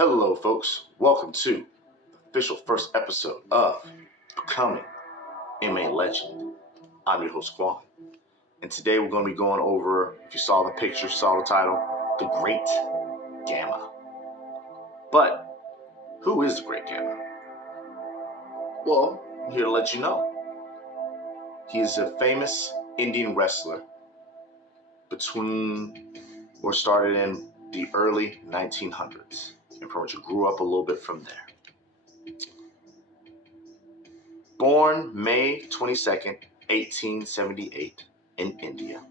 Hello, folks. Welcome to the official first episode of Becoming MMA Legend. I'm your host, Quan. And today we're going to be going over, if you saw the picture, saw the title, The Great GAMA. But who is the Great GAMA? Well, I'm here to let you know. He is a famous Indian wrestler started in the early 1900s and pretty much grew up a little bit from there. Born May 22nd, 1878 in India.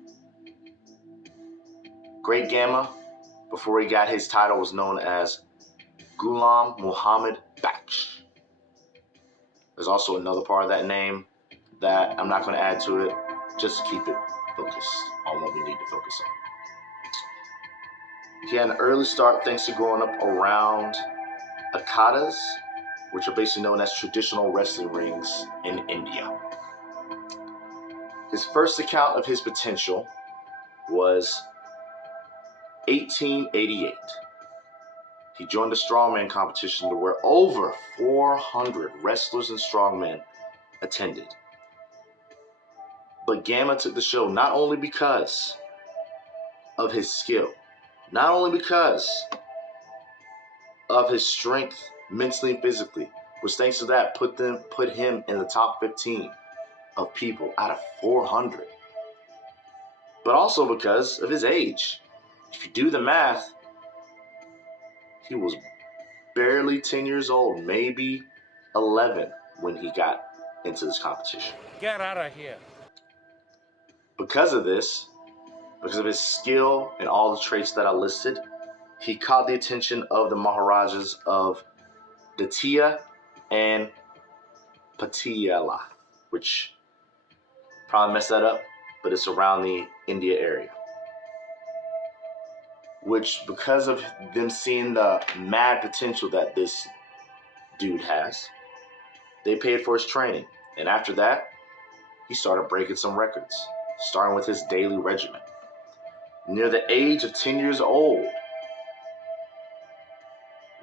Great GAMA, before he got his title, was known as Ghulam Muhammad Baksh. There's also another part of that name that I'm not going to add to it, just to keep it focused on what we need to focus on. He had an early start thanks to growing up around akhadas, which are basically known as traditional wrestling rings in India. His first account of his potential was 1888. He joined a strongman competition where over 400 wrestlers and strongmen attended. But GAMA took the show not only because of his skill, not only because of his strength mentally and physically, which thanks to that put him in the top 15 of people out of 400, but also because of his age. If you do the math, he was barely 10 years old, maybe 11 when he got into this competition. Get out of here. Because of his skill and all the traits that I listed, he caught the attention of the Maharajas of Datia and Patiala, which probably messed that up, but it's around the India area. Which, because of them seeing the mad potential that this dude has, they paid for his training. And after that, he started breaking some records, starting with his daily regimen. Near the age of 10 years old,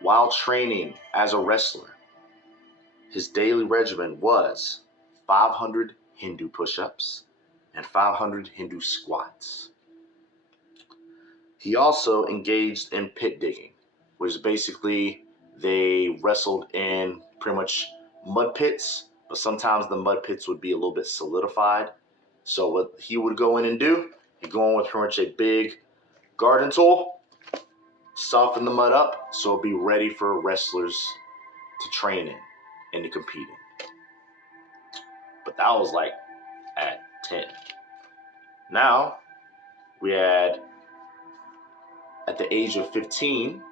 while training as a wrestler, his daily regimen was 500 Hindu push-ups and 500 Hindu squats. He also engaged in pit digging, which is basically they wrestled in pretty much mud pits, but sometimes the mud pits would be a little bit solidified. So what he would go in and do, he'd go in with pretty much a big garden tool, soften the mud up so it'd be ready for wrestlers to train in and to compete in. But that was like at 10. Now, we had, at the age of 15,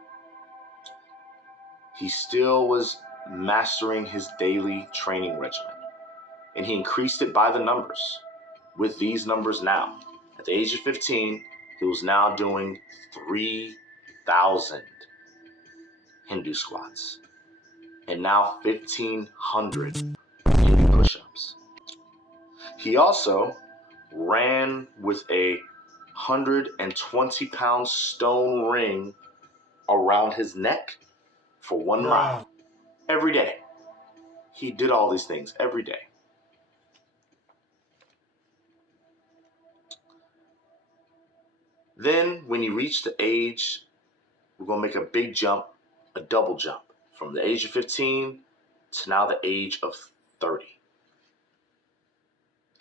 he still was mastering his daily training regimen. And he increased it by the numbers. With these numbers now, at the age of 15, he was now doing 3,000 Hindu squats. And now 1,500 Hindu push-ups. He also ran with a 120-pound stone ring around his neck for 1 mile every day. He did all these things every day. Then when he reached the age, we're going to make a big jump, a double jump, from the age of 15 to now the age of 30.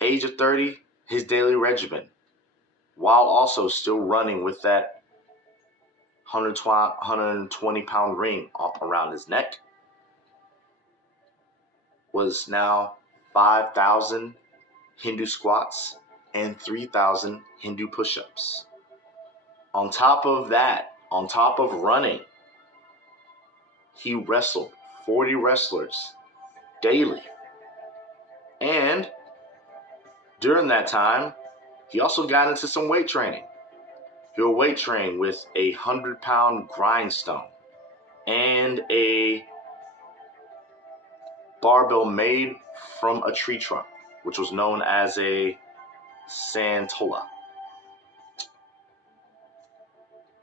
Age of 30, his daily regimen, while also still running with that 120-pound ring around his neck, was now 5,000 Hindu squats and 3,000 Hindu push-ups. On top of that, on top of running, he wrestled 40 wrestlers daily. And during that time, he also got into some weight training. He'll weight train with a 100-pound grindstone and a barbell made from a tree trunk, which was known as a santola.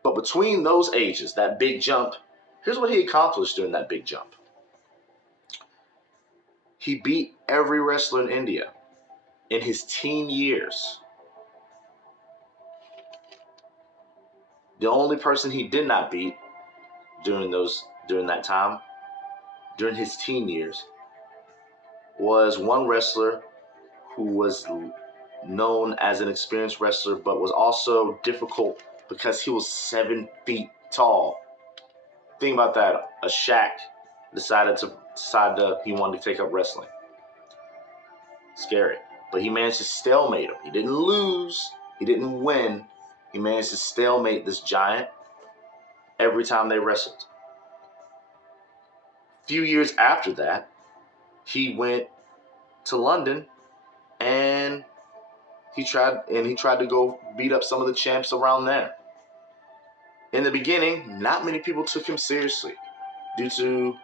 But between those ages, that big jump Here's what he accomplished during that big jump. He beat every wrestler in India in his teen years. The only person he did not beat during that time, during his teen years, was one wrestler who was known as an experienced wrestler, but was also difficult because he was 7 feet tall. Think about that. A Shaq decided he wanted to take up wrestling. Scary. But he managed to stalemate him. He didn't lose. He didn't win. He managed to stalemate this giant every time they wrestled. A few years after that, he went to London and he tried to go beat up some of the champs around there. In the beginning, not many people took him seriously due to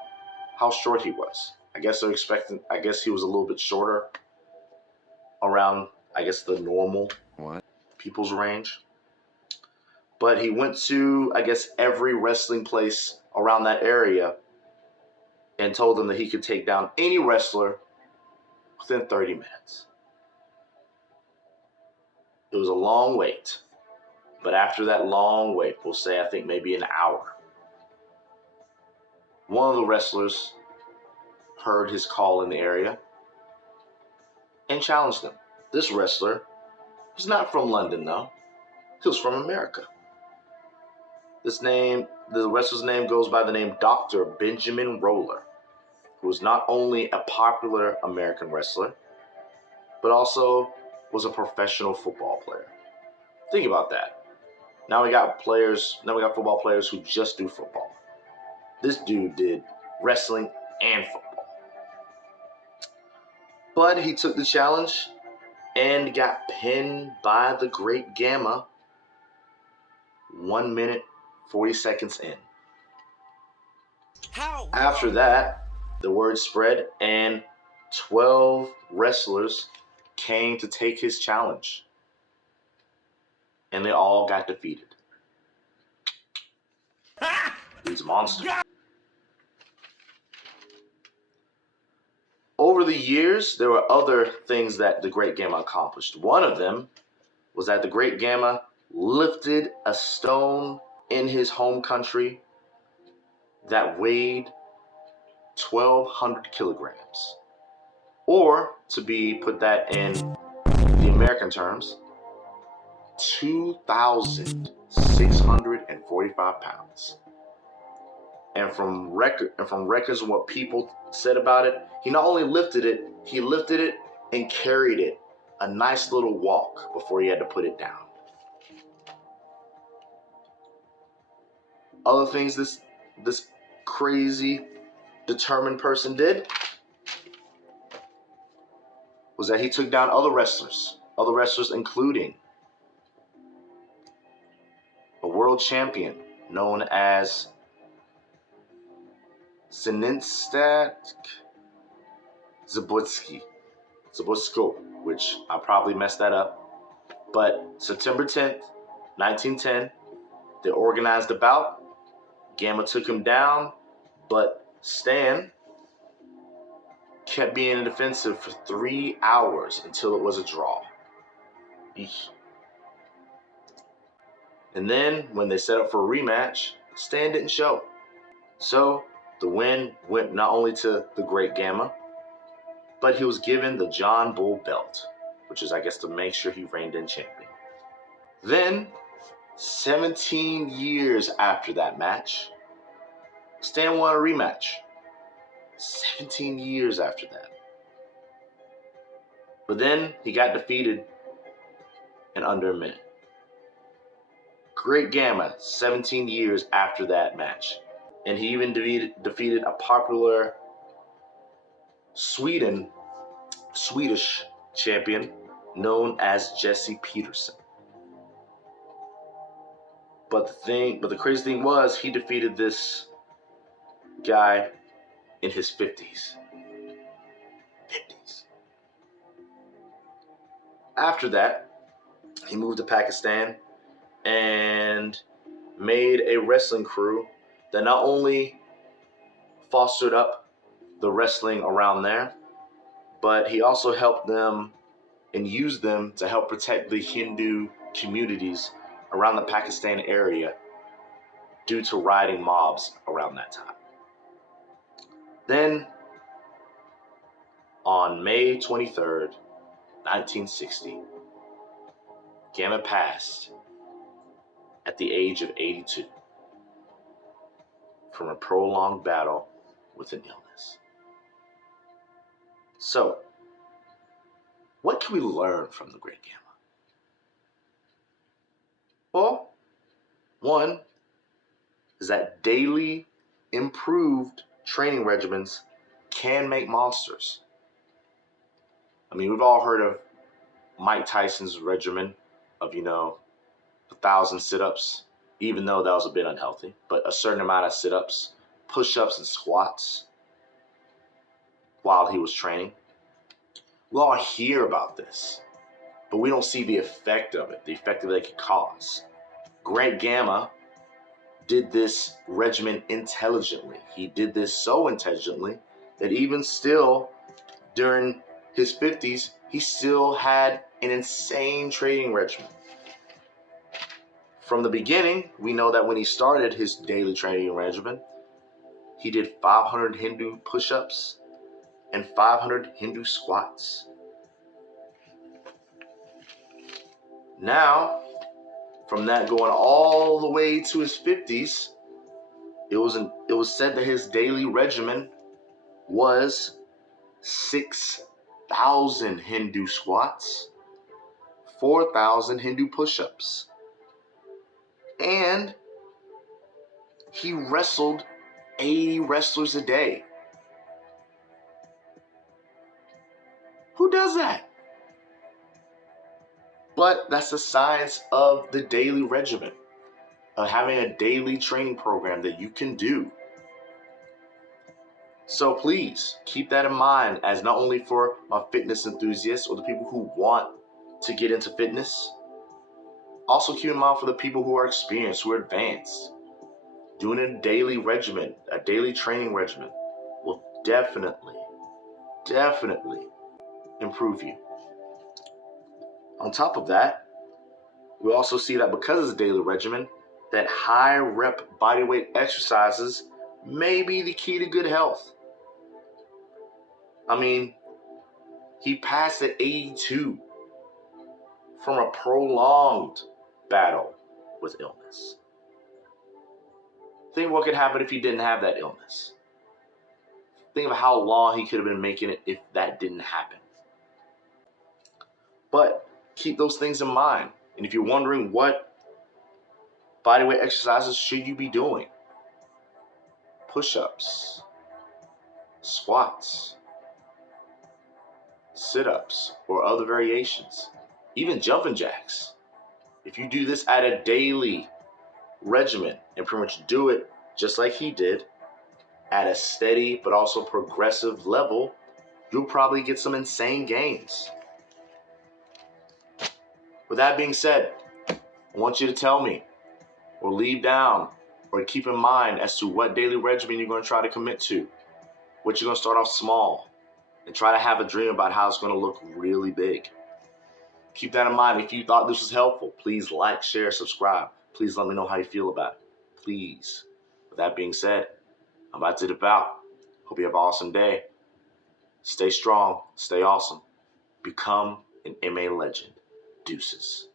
how short he was. I guess he was a little bit shorter around, the normal people's range. But he went to, every wrestling place around that area and told them that he could take down any wrestler within 30 minutes. It was a long wait. But after that long wait, we'll say, I think maybe an hour, one of the wrestlers heard his call in the area and challenged him. This wrestler was not from London, though. He was from America. The wrestler's name goes by the name Dr. Benjamin Roller, who was not only a popular American wrestler, but also was a professional football player. Think about that. Now we got football players who just do football. This dude did wrestling and football. But he took the challenge and got pinned by the Great Gamma 1 minute, 40 seconds in. After that, the word spread and 12 wrestlers came to take his challenge. And they all got defeated. He's a monster. Over the years, there were other things that the Great Gamma accomplished. One of them was that the Great Gamma lifted a stone in his home country that weighed 1,200 kilograms. Or, to put that in the American terms, 2,645 pounds. And from records and what people said about it, he not only lifted it and carried it a nice little walk before he had to put it down. Other things this crazy, determined person did was that he took down other wrestlers including a world champion known as Sinenstat Zabotsko, which I probably messed that up. But September 10th, 1910, they organized a bout. Gamma took him down, but Stan kept being defensive for 3 hours until it was a draw. Eesh. And then, when they set up for a rematch, Stan didn't show. So, the win went not only to the Great Gamma, but he was given the John Bull belt, which is, to make sure he reigned in champion. Then, 17 years after that match, Stan won a rematch. 17 years after that. But then he got defeated in under a minute. Great Gamma, 17 years after that match. And he even defeated a popular Swedish champion known as Jesse Peterson. But the crazy thing was, he defeated this guy in his 50s. After that, he moved to Pakistan and made a wrestling crew that not only fostered up the wrestling around there, but he also helped them and used them to help protect the Hindu communities around the Pakistan area due to rioting mobs around that time. Then, on May 23rd, 1960, GAMA passed at the age of 82 from a prolonged battle with an illness. So, what can we learn from the great GAMA? Well, one is that daily improved training regimens can make monsters. I mean, we've all heard of Mike Tyson's regimen of, 1,000 sit-ups, even though that was a bit unhealthy, but a certain amount of sit-ups, push-ups, and squats while he was training. We all hear about this, but we don't see the effect of it, the effect that it could cause. Great GAMA did this regimen intelligently. He did this so intelligently that even still, during his 50s, he still had an insane training regimen. From the beginning, we know that when he started his daily training regimen, he did 500 Hindu push-ups and 500 Hindu squats. Now, from that going all the way to his 50s, it was said that his daily regimen was 6,000 Hindu squats, 4,000 Hindu push-ups, and he wrestled 80 wrestlers a day. Who does that? But that's the science of the daily regimen, of having a daily training program that you can do. So please keep that in mind, as not only for my fitness enthusiasts or the people who want to get into fitness, also keep in mind for the people who are experienced, who are advanced. Doing a daily regimen, a daily training regimen, will definitely improve you. On top of that, we also see that because it's a daily regimen, that high rep bodyweight exercises may be the key to good health. I mean, he passed at 82 from a prolonged battle with illness. Think of what could happen if he didn't have that illness. Think of how long he could have been making it if that didn't happen. But keep those things in mind. And if you're wondering what bodyweight exercises should you be doing, push-ups, squats, sit-ups, or other variations, even jumping jacks. If you do this at a daily regimen and pretty much do it just like he did, at a steady but also progressive level, you'll probably get some insane gains. With that being said, I want you to tell me or leave down or keep in mind as to what daily regimen you're going to try to commit to. What you're going to start off small and try to have a dream about how it's going to look really big. Keep that in mind. If you thought this was helpful, please like, share, subscribe. Please let me know how you feel about it. Please. With that being said, I'm about to dip out. Hope you have an awesome day. Stay strong. Stay awesome. Become an MA legend. Deuces.